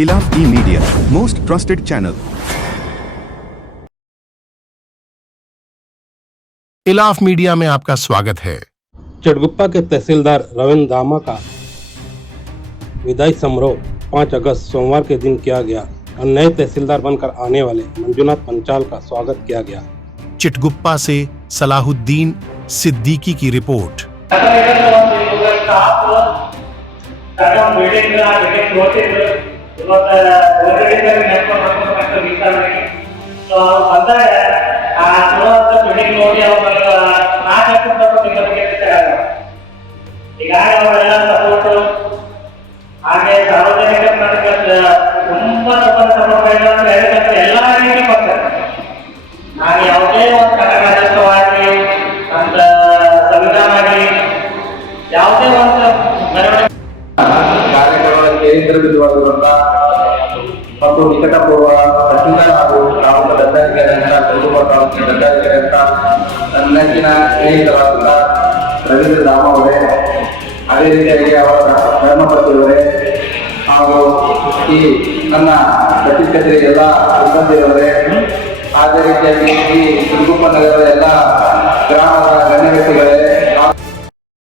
Ilaf ई-मीडिया, most trusted channel. Ilaf media में आपका स्वागत है। चटगुप्पा के तहसीलदार रविंद्र दामा का विदाई समारोह 5 अगस्त सोमवार के दिन किया गया और नए तहसीलदार बनकर आने वाले मंजुनाथ पंचाल का स्वागत किया गया। चिटगुप्पा से सलाहुद्दीन सिद्दीकी की रिपोर्ट। ಹಾಗೆ ಸಾರ್ವಜನಿಕ ತುಂಬಾ ಎಲ್ಲ ರೀತಿ ಬರ್ತಾರೆ. ಹಾಗೆ ಯಾವುದೇ ಒಂದು ಕರ್ನಾಟಕವಾಗಿ ಅಂತ ಸಂವಿಧಾನ ಆಗಲಿ ಯಾವುದೇ ಒಂದು ಕಾರ್ಯಕ್ರಮಗಳ ಕೇಂದ್ರಬಿಂದುವಾಗಿರುವಂತಹ ಮತ್ತು ನಿಕಟಪೂರ್ವ ತಹಸೀಲ್ದಾರ್ ಹಾಗೂ ಗ್ರಾಮದ ದಂಡಾಧಿಕಾರಿಯಂತ ಚಟಗುಪ್ಪ ತಾಲೂಕಿನ ದಂಡಾಧಿಕಾರಿಯಂತ ನನ್ನ ನೆಚ್ಚಿನ ಸ್ನೇಹಿತರಾದಂಥ ರವೀಂದ್ರ ದಾಮ ಅವರೇ, ಅದೇ ರೀತಿಯಾಗಿ ಅವರ ಧರ್ಮಪತಿಯವರೇ ಹಾಗೂ ಈ ನನ್ನ ಸತೀಶ್ ಕಚೇರಿ ಎಲ್ಲ ಸಿಬ್ಬಂದಿಯವರೇ, ಅದೇ ರೀತಿಯಾಗಿ ಈ ಚಟಗುಪ್ಪ ನಗರದ ಎಲ್ಲ ಗ್ರಾಮದ ಗಣ್ಯ ವ್ಯಕ್ತಿಗಳೇ,